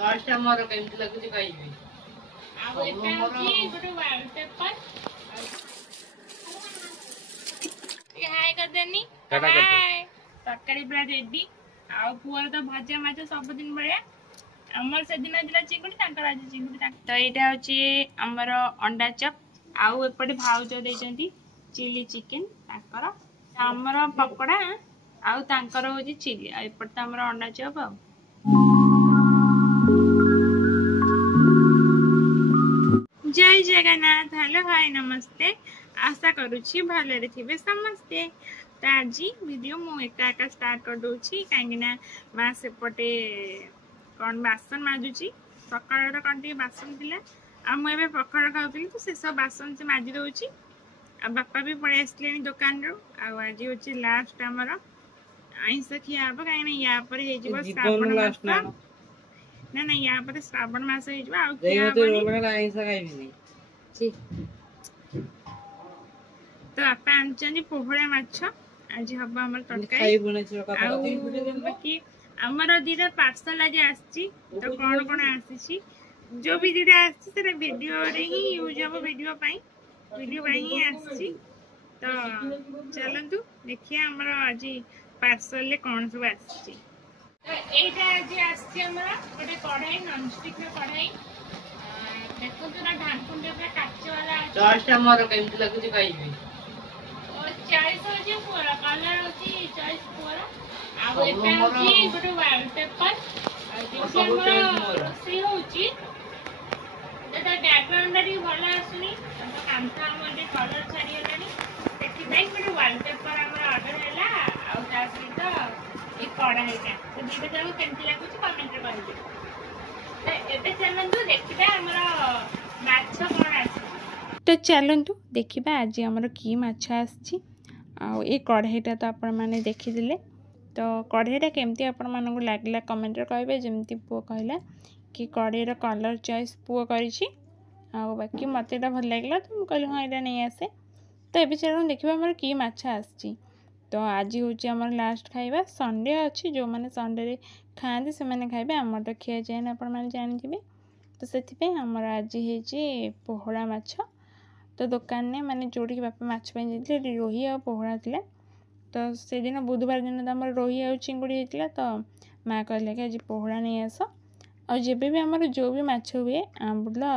Last हमर केमति लागुची खाइबे आ एटा होची गोटे वॉलपेपर ये हाय कर देनी हाय तरकारी पूरा रेडी आ पुअर तो भजा माछ सब दिन बळिया हमर से दिन दिला चिंगुडी तांकर आज चिंगुडी तो एटा होची हमर अंडा चप आउ एपटे भाउज देइचंती चिली चिकन तांकर हमर पकोड़ा आउ तांकर होची चिली आ एपटे हमर अंडा चप आ जय जगन्नाथ हेलो हाय नमस्ते आशा करुछि भलरे थिबे समस्ते तो आज वीडियो मु एका एका स्टार्ट कर दोछि काहेकिना मा सेपटे कौन बासन माजुची सकाळ कौन टी बासन थिला आ मु एबे पखाड़ खाउतली तो से सब बासन से माजी दोछि आ बापा भी पळे आसलेनी दुकान रो आ आज होछि लास्ट हमर आइंस खियाबो काहेना या पर हे जिवो श्रावण मास ना ना या पर श्रावण मास हे जिवो आ खियाबो आइंस खाइबिनी छी तो आप आनचनी पोहड़ा माछ आज हबा हमर तरकारी बाकी हमर दीदा पार्सल आज आछि तो कोन कोन आछि जो भी दीदा आछि सेटा वीडियो रे ही यूज हबो वीडियो पई ही आछि तो चलंतु देखिए हमर आज पार्सल ले कोन सब आछि तो एटा आज आछि हमर गोटे कढ़ाई नॉन स्टिक रे कढ़ाई देखो तो ना ढांकुन दे पूरा काच वाला जस्ट हमर केमति लागुची खाइबे चॉइस होची पूरा कलर होची चॉइस पूरा आ एटा होची गोटे वॉलपेपर आ देखिए हमर रोसी होची एटा बैकग्राउंड रे भला आसुनी तो कांथा हमर जे कलर छाडी गेलानी देखि भाई गोटे वॉलपेपर हमर ऑर्डर हैला आ ता सहित एक कढ़ाईटा तो दीटा जाको केमति लागुची कमेंट रे कहबे तो एबे चलंतु देखिबा हमर माछ कोन आसी तो चलतु देखा आज आमर कि माछ आसी ये कढ़ाईटा तो आपण मैंने देखीदे तो कढ़ाईटा केमती आपण मानक लगला कमेंट कहे जमती पुओ कहला कि कढ़ाईर कलर चॉइस पुओ करी बाकी मत भल लगे तो मुझे हाँ यहाँ नहीं आसे तो ये चलो देखा आम कि माछ आसी तो आज हूँ लास्ट खाइबा संडे अच्छी जो मैंने संडे खाते से खाइबे आम तो खिया जाए ना आपण मैंने जानी तो से आमर आज है पोहड़ा माछ तो दुकान ने माने जोड़ी बापा माछ पे रोही आ पोहड़ा थिला तो से दिन बुधवार दिन तो आमर रोही आ चिंगुड़ी होता तो माँ कहले कि आज पोहड़ा नहीं आस और जब भी आमर जो भी माछ हुए आंबुल आ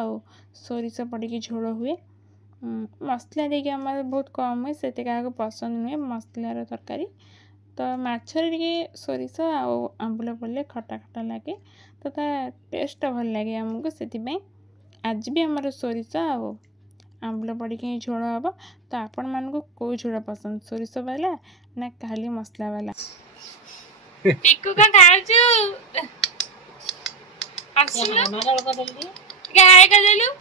सोरिष पड़ी झोल हुए मसला देके आमर बहुत कम हुए से क्या पसंद नुहे मसलार तरकारी तो माछरे टे सोरिष आंबुल पड़े खटा खटा लगे तो ता टेस्ट भल लगे आमको से आज भी आमर सोरिष आ आंबुल पड़ी झोल हम तो आपण मानक कौ झोल पसंद सोरिष वाला ना खाली मसला वाला टिकू का खाउछु हाय कर देलु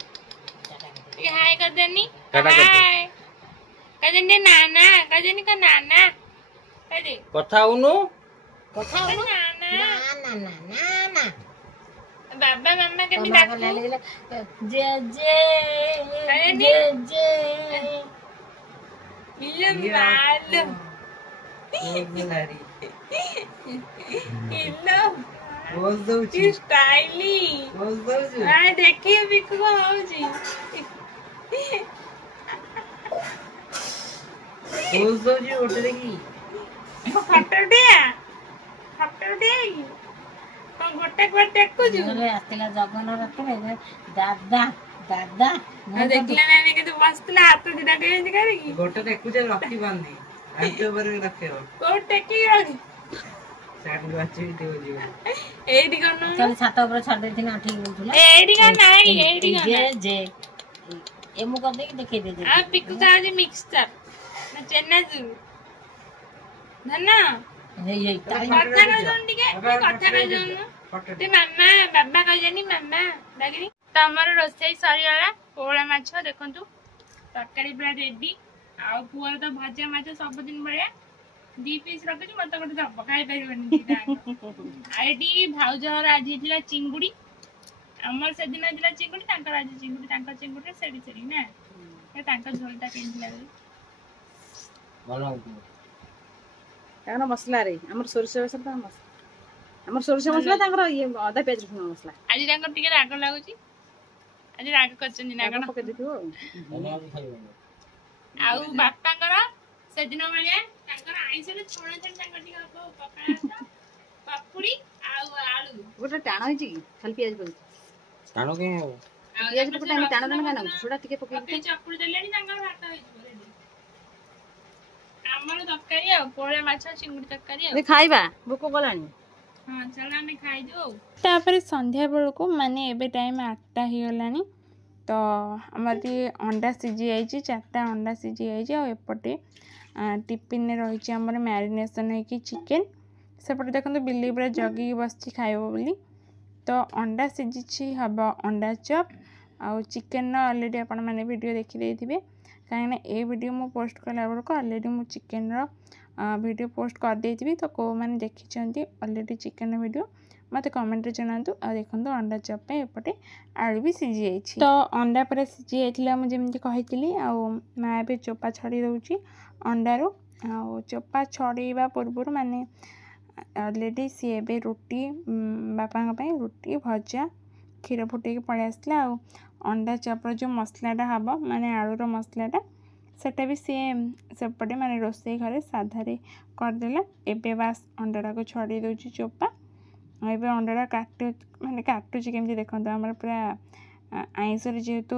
हाय कर देनी हाय कर देनी नाना कर देनी का नाना कर दे कथा उनु नाना नाना नाना बाबा मम्मा के भी डाकू जे जे जे जे इल्लो मालो इल्लो रोज दउची स्टाइली रोज दउची आ देखिए बिकु को होउची रोज दउची ओटे देखी फटो उठे गोटे गोटे देखुछु आसला जगन रथ दादा दादा देखला नानी के तो बसला हाथ दिदा के करी गोटे देखुचे रखी बांधी आंटे ऊपर रखेरो गोटे की रखी साइड बाची देव जीव एडी करनो चल छात ऊपर छाड़ देथिन आठी बोलथुला एडी का नाही एडी का जे जे एमु कर दे देखे दे आ पिकु का आज मिक्सचर ना चेन्नजू धन्ना हे कथा का जोन टिके कथा का जोन ते मामा बाबा कह जानी मामा लागनी तमर रोसई सरियाला पोळा माछ देखंतु तरकारी पूरा रेडी आ पुअर तो भजा माछ सब दिन बळिया दी पीस रखछु मत गोटे दब खाई परिबनी दीटा आईडी भाउजर आज हिला चिंगुडी हमर से दिन दिला चिंगुडी तांकर आज चिंगुडी तांकर चिंगुडी सेडी सेडी ना ए तांकर झोलटा केन लागले भलो काना मसला रे हमर सोरस बेसर ता मस ଆମର ସୋରିଷ ମସଲା ତାଙ୍କର ଇଏ ଅଦା ପିଆଜ ରସୁଣ ମସଲା ଆଜି ତାଙ୍କର ଟିକେ ରାଗ ଲାଗୁଛି ଆଜି ରାଗ କରିଛନ୍ତି ନା କଣ ପକେଇ ଦେଇଥିବ ଆଉ ବାପାଙ୍କର ସେଦିନ ଭଳିଆ ତାଙ୍କର ଆଇଁଷରେ ଛଣା ଛଣି ତାଙ୍କର ଟିକେ ହବ ପଖାଳ ଭାତ ପାପୁଡି ଆଉ ଆଳୁ ଗୋଟେ ଟାଣ ହେଇଛି କି ଖାଲି ପିଆଜ ପକେଇଛି ଟାଣ କେଁ ହବ ପିଆଜ ପକେଇ ଟାଣ ଟାଣ କାଇଁ ନାଗୁଛି ସେଟା ଟିକେ ପକେଇ ଚକୁଳି ଦେଲେଣି ତାଙ୍କର ଭାତ ହେଇଯିବ ready। ଆମର ତରକାରୀ ଆଉ ପୋହଳା ମାଛ ଚିଙ୍ଗୁଡି ତରକାରୀ ଆଉ ଖାଇବା ଭୋକ କଲାଣି ହଁ ଚାଲ ଆମେ ଖାଇଦେଉ ଆଉ ତାପରେ ସନ୍ଧ୍ୟା ବେଳକୁ ମାନେ ଏବେ ଟାଇମ୍ 8ଟା ହେଇଗଲାଣି ତ ଆମର ଟିକେ ଅଣ୍ଡା ସିଝି ଯାଇଛି 4ଟା ଅଣ୍ଡା ସିଝି ଯାଇଛି ଆଉ ଏପଟେ ଟିଫିନରେ ରହିଛି ଆମର ମ୍ୟାରିନେସନ୍ ହେଇକି ଚିକେନ୍ ସେପଟେ ଦେଖନ୍ତୁ ବିଲି ପୁରା ଜଗିକି ବସିଛି ଖାଇବ ବୋଲି ତ ଅଣ୍ଡା ସିଝିଛି ହେବ ଅଣ୍ଡା ଚପ୍ ଆଉ ଚିକେନ୍ର ଅଲରେଡ଼ି ଆପଣମାନେ ଭିଡ଼ିଓ ଦେଖିଦେଇଥିବେ କାହିଁକିନା ଏଇ ଭିଡ଼ିଓ ମୁଁ ପୋଷ୍ଟ କଲା ବେଳକୁ ଅଲରେଡ଼ି ମୁଁ ଚିକେନ୍ର ଭିଡ଼ିଓ ପୋଷ୍ଟ କରିଦେଇଥିବି ତ କେଉଁମାନେ ଦେଖିଛନ୍ତି ଅଲରେଡ଼ି ଚିକେନ୍ର ଭିଡ଼ିଓ ମୋତେ କମେଣ୍ଟରେ ଜଣାନ୍ତୁ ଆଉ ଦେଖନ୍ତୁ ଅଣ୍ଡା ଚପ୍ ପାଇଁ ଏପଟେ ଆଳୁ ବି ସିଝି ଯାଇଛି ତ ଅଣ୍ଡା ପୁରା ସିଝି ଯାଇଥିଲା ମୁଁ ଯେମିତି କହିଥିଲି ଆଉ ମାଆ ଏବେ ଚୋପା ଛଡ଼େଇ ଦେଉଛି ଅଣ୍ଡାରୁ ଆଉ ଚୋପା ଛଡ଼େଇବା ପୂର୍ବରୁ ମାନେ ଅଲରେଡ଼ି ସିଏ ଏବେ ରୁଟି ବାପାଙ୍କ ପାଇଁ ରୁଟି ଭଜା କ୍ଷୀର ଫୁଟେଇକି ପଳେଇ ଆସିଥିଲା ଆଉ ଅଣ୍ଡା ଚପ୍ର ଯେଉଁ ମସଲାଟା ହେବ ମାନେ ଆଳୁର ମସଲାଟା ସେଟା ବି ସିଏ ସେପଟେ ମାନେ ରୋଷେଇ ଘରେ ସାଧାରେ କରିଦେଲା ଏବେ ବାସ୍ ଅଣ୍ଡାଟାକୁ ଛଡ଼େଇ ଦେଉଛି ଚୋପା ଏବେ ଅଣ୍ଡାଟା କାଟୁଛି କେମିତି ଦେଖନ୍ତୁ ଆମର ପୁରା ଆଇଁଷରେ ଯେହେତୁ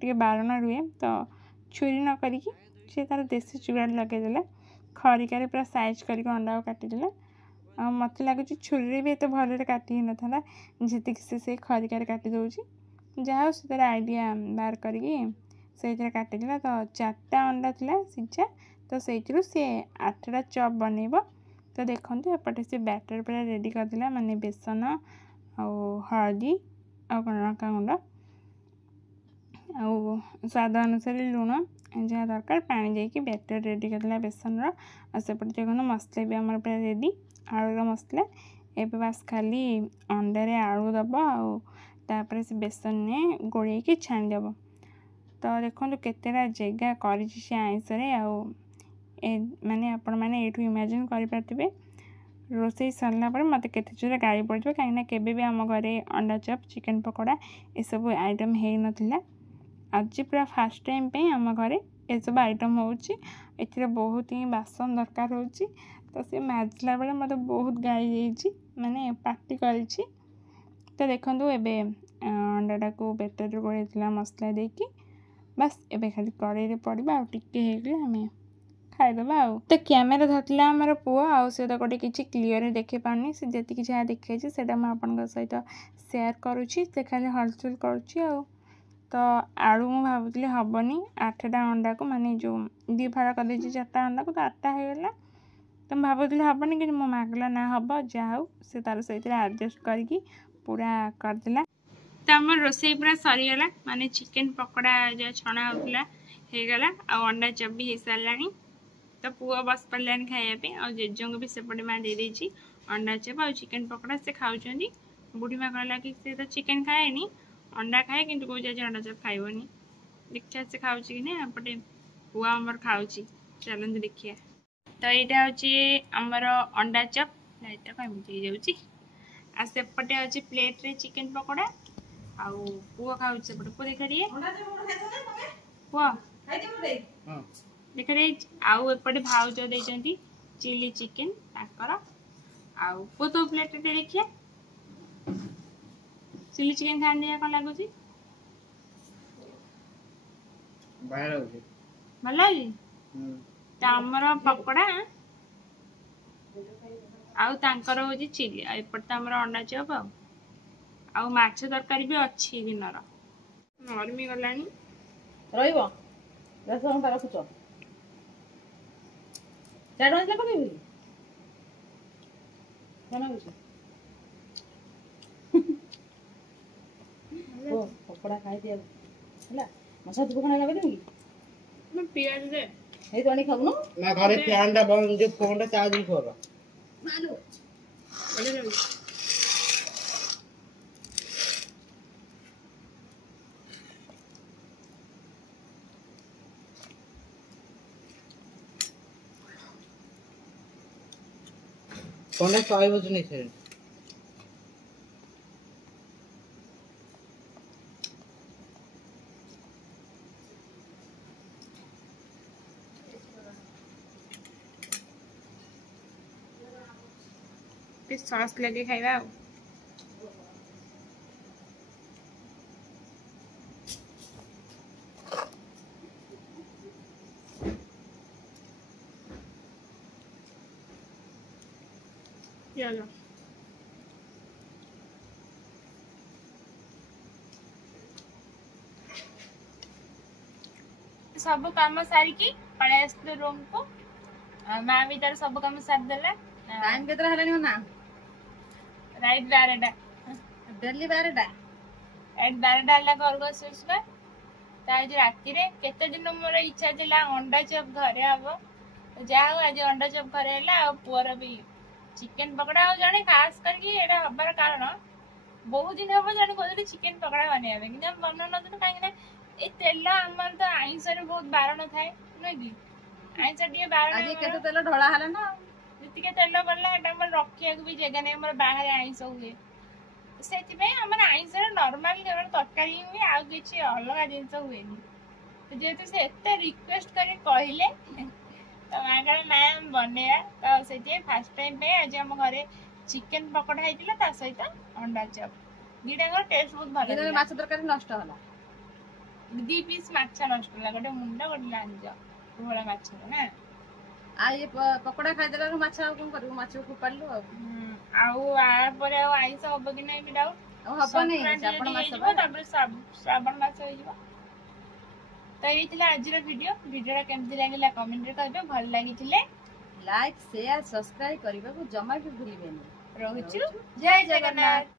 ଟିକେ ବାରଣ ରୁହେ ତ ଛୁରୀ ନ କରିକି ସେ ତା'ର ଦେଶୀ ଚୁଗାଡ଼ ଲଗାଇଦେଲା ଖରିକାରେ ପୁରା ସାଇଜ୍ କରିକି ଅଣ୍ଡାକୁ କାଟିଦେଲା ଆଉ ମୋତେ ଲାଗୁଛି ଛୁରୀରେ ବି ଏତେ ଭଲରେ କାଟି ହେଇନଥାନ୍ତା ଯେତିକି ସେ ଖରିକାରେ କାଟି ଦେଉଛି ଯାହା ହଉ ସେ ତା'ର ଆଇଡ଼ିଆ ବାହାର କରିକି ସେଇଥିରେ କାଟିଦେଲା ତ 4ଟା ଅଣ୍ଡା ଥିଲା ସିଝା ତ ସେଇଥିରୁ ସେ 8ଟା ଚପ୍ ବନେଇବ ତ ଦେଖନ୍ତୁ ଏପଟେ ସେ ବ୍ୟାଟର ପୁରା ରେଡ଼ି କରିଦେଲା ମାନେ ବେସନ ଆଉ ହଳଦୀ ଆଉ କ'ଣ ଲଙ୍କାଗୁଣ୍ଡ ଆଉ ସ୍ୱାଦ ଅନୁସାରେ ଲୁଣ ଯାହା ଦରକାର ପାଣି ଦେଇକି ବ୍ୟାଟର ରେଡ଼ି କରିଦେଲା ବେସନର ଆଉ ସେପଟେ ଦେଖନ୍ତୁ ମସଲା ବି ଆମର ପୁରା ରେଡ଼ି ଆଳୁର ମସଲା ଏବେ ବାସ୍ ଖାଲି ଅଣ୍ଡାରେ ଆଳୁ ଦେବ ଆଉ ତାପରେ ସେ ବେସନରେ ଗୋଳେଇକି ଛାଣିଦେବ ତ ଦେଖନ୍ତୁ କେତେଟା ଜାଗା କରିଛି ସେ ଆଇଁଷରେ ଆଉ ମାନେ ଆପଣମାନେ ଏଇଠୁ ଇମାଜିନ୍ କରିପାରୁଥିବେ ରୋଷେଇ ସରିଲା ପରେ ମୋତେ କେତେ ଜୋରରେ ଗାଳି ପଡ଼ିଯିବ କାହିଁକିନା କେବେ ବି ଆମ ଘରେ ଅଣ୍ଡା ଚପ୍ ଚିକେନ୍ ପକୋଡ଼ା ଏସବୁ ଆଇଟମ୍ ହେଇନଥିଲା ଆଜି ପୁରା ଫାର୍ଷ୍ଟ ଟାଇମ୍ ପାଇଁ ଆମ ଘରେ ଏସବୁ ଆଇଟମ୍ ହେଉଛି ଏଥିରେ ବହୁତ ହିଁ ବାସନ ଦରକାର ହେଉଛି ତ ସେ ମାଜିଲା ବେଳେ ମୋତେ ବହୁତ ଗାଳି ଦେଇଛି ମାନେ ପାଟି କରିଛି ତ ଦେଖନ୍ତୁ ଏବେ ଅଣ୍ଡାଟାକୁ ବେଟରରେ ଗୋଳେଇଥିଲା ମସଲା ଦେଇକି ବାସ୍ ଏବେ ଖାଲି କଡ଼େଇରେ ପଡ଼ିବା ଆଉ ଟିକେ ହେଇଗଲେ ଆମେ ଖାଇଦେବା ଆଉ ତ କ୍ୟାମେରା ଧରିଥିଲା ଆମର ପୁଅ ଆଉ ସେ ତ ଗୋଟେ କିଛି କ୍ଲିଅର ଦେଖିପାରୁନି ସେ ଯେତିକି ଯାହା ଦେଖେଇଛି ସେଇଟା ମୁଁ ଆପଣଙ୍କ ସହିତ ସେୟାର କରୁଛି ସେ ଖାଲି ହଲଚଲ କରୁଛି ଆଉ ତ ଆଳୁ ମୁଁ ଭାବୁଥିଲି ହେବନି 8ଟା ଅଣ୍ଡାକୁ ମାନେ ଯେଉଁ 2 ଫାଳ କରିଦେଇଛି 4ଟା ଅଣ୍ଡାକୁ ତ 8ଟା ହେଇଗଲା ତ ମୁଁ ଭାବୁଥିଲି ହେବନି କିନ୍ତୁ ମୋ ମାଆ କହିଲା ନା ହେବ ଯାହା ହଉ ସେ ତା'ର ସେଇଥିରେ ଆଡ଼ଜଷ୍ଟ କରିକି ପୁରା କରିଦେଲା ତ ଆମର ରୋଷେଇ ପୁରା ସରିଗଲା ମାନେ ଚିକେନ୍ ପକୋଡ଼ା ଯେଉଁ ଛଣା ହେଉଥିଲା ହେଇଗଲା ଆଉ ଅଣ୍ଡା ଚପ୍ ବି ହେଇସାରିଲାଣି ତ ପୁଅ ବସି ପାରିଲାନି ଖାଇବା ପାଇଁ ଆଉ ଜେଜେଙ୍କୁ ବି ସେପଟେ ମାଆ ଦେଇଦେଇଛି ଅଣ୍ଡା ଚପ୍ ଆଉ ଚିକେନ୍ ପକୋଡ଼ା ସେ ଖାଉଛନ୍ତି ବୁଢ଼ୀ ମାଆ କହିଲା କି ସେ ତ ଚିକେନ୍ ଖାଏନି ଅଣ୍ଡା ଖାଏ କିନ୍ତୁ କହୁଛି ଆଜି ଅଣ୍ଡା ଚପ୍ ଖାଇବନି ଦେଖିବା ସେ ଖାଉଛି କି ନାହିଁ ଏପଟେ ପୁଅ ଆମର ଖାଉଛି ଚାଲନ୍ତୁ ଦେଖିବା ତ ଏଇଟା ହେଉଛି ଆମର ଅଣ୍ଡା ଚପ୍ ଲାଇଟ୍ଟା ଏମିତି ହେଇଯାଉଛି ଆଉ ସେପଟେ ଅଛି ପ୍ଲେଟ୍ରେ ଚିକେନ୍ ପକୋଡ଼ା ଆଉ ପୁଅ ଖାଉଛି ସେପଟେ ପୁଅ ଦେଖା ଟିକେ ପୁଅ ଦେଖା ଦେଇଛି ଆଉ ଏପଟେ ଭାଉଜ ଦେଇଛନ୍ତି ଚିଲି ଚିକେନ୍ ତାଙ୍କର ଆଉ ପୁଅ ତୋ ପ୍ଲେଟ୍ରେ ଦେଖିଆ ଚିଲି ଚିକେନ୍ ଖାଆନ୍ତି କ'ଣ ଲାଗୁଛି ଭଲ ଲାଗୁଛି ତ ଆମର ପକୋଡ଼ା ଆଉ ତାଙ୍କର ହେଉଛି ଚିଲି ଆଉ ଏପଟେ ତ ଆମର ଅଣ୍ଡା ଚପ୍ ଆଉ ମାଛ ତରକାରୀ ବି ଅଛି ଦିନର ନରମି ଗଲାଣି ରହିବ ରଖୁଛ 4 ଟଙ୍କା ପକେଇବି ପକୋଡ଼ା ଖାଇଦିଅ ହେଲା ମଶା ଧୂପ ଖଣା ଲଗେଇଦେବି ମୁଁ ପିଆଜ ଦେ ହେଇ ତୁ ଆଣି ଖାଉନୁ ନା ଘରେ ଫ୍ୟାନ୍ ଟା ବନ୍ଦ ଯୋଉ ଫୋନ୍ ଟା ଚାର୍ଜ କର ଫୋନ୍ ଟା 100 ବଜୁ ନେଇ ସାରିଲେଣି ସସ୍ ଲଗେଇ ଖାଇବା ଆଉ। चलो सब काम सारिकी पळै आसले रूम को माँ भी तार सब काम सार देला। टाइम केतरा हेलानी हो ना राइट 12टा डेली 12टा राइट 12टा ला घर को सुसना ता आज राती रे केते दिन मोर इच्छा थिला अंडा चप घरे हबो जाओ आज अंडा चप घरे हैला आ पुअर भी चिकन पकड़ा आ जने खास करके एटा हबार कारण बहुत दिन हबो जने कहले चिकन पकड़ा बनेबे कि हम बन्न न तो काहे ना ए तेल हमर तो आइंस रे बहुत बारण थाए नै कि आइंस दिए बारण आज केते तेल ढोला हला ना जतिके तेल बल्ला एटा हमर रखिया भी जगह नै हमर बाहर आइंस हुए सेति पे हमर आइंस रे नॉर्मल केवल तरकारी हुए आ किछि अलग जिंस हुएनी तो जेतु से एते रिक्वेस्ट करी कहिले तो मागर नाम बनेया तो सेति फर्स्ट टाइम पे आज हम घरे चिकन पकोड़ा हैतिला ता सहित अंडा चप दीटा टेस्ट बहुत भलो इने माछ तरकारी नष्ट होला 2 पीस माछ नष्ट होला गोटे मुंडा गोटे लांज भोला माछ ना आ ये पकोड़ा खाइ देला माछ आ कोन करू माछ को पालु आउ आ परे आउ आइस हबो कि नै बिडाउ आ हबो नै श्रावण मास तापर श्रावण मास होइबो तो ये थिला आज रो वीडियो केमति लागिला कमेंट रे कहबे भल लागिथिले लाइक शेयर सब्सक्राइब करबा को जमा भी भूलिबेनी रहूछु जय जगन्नाथ।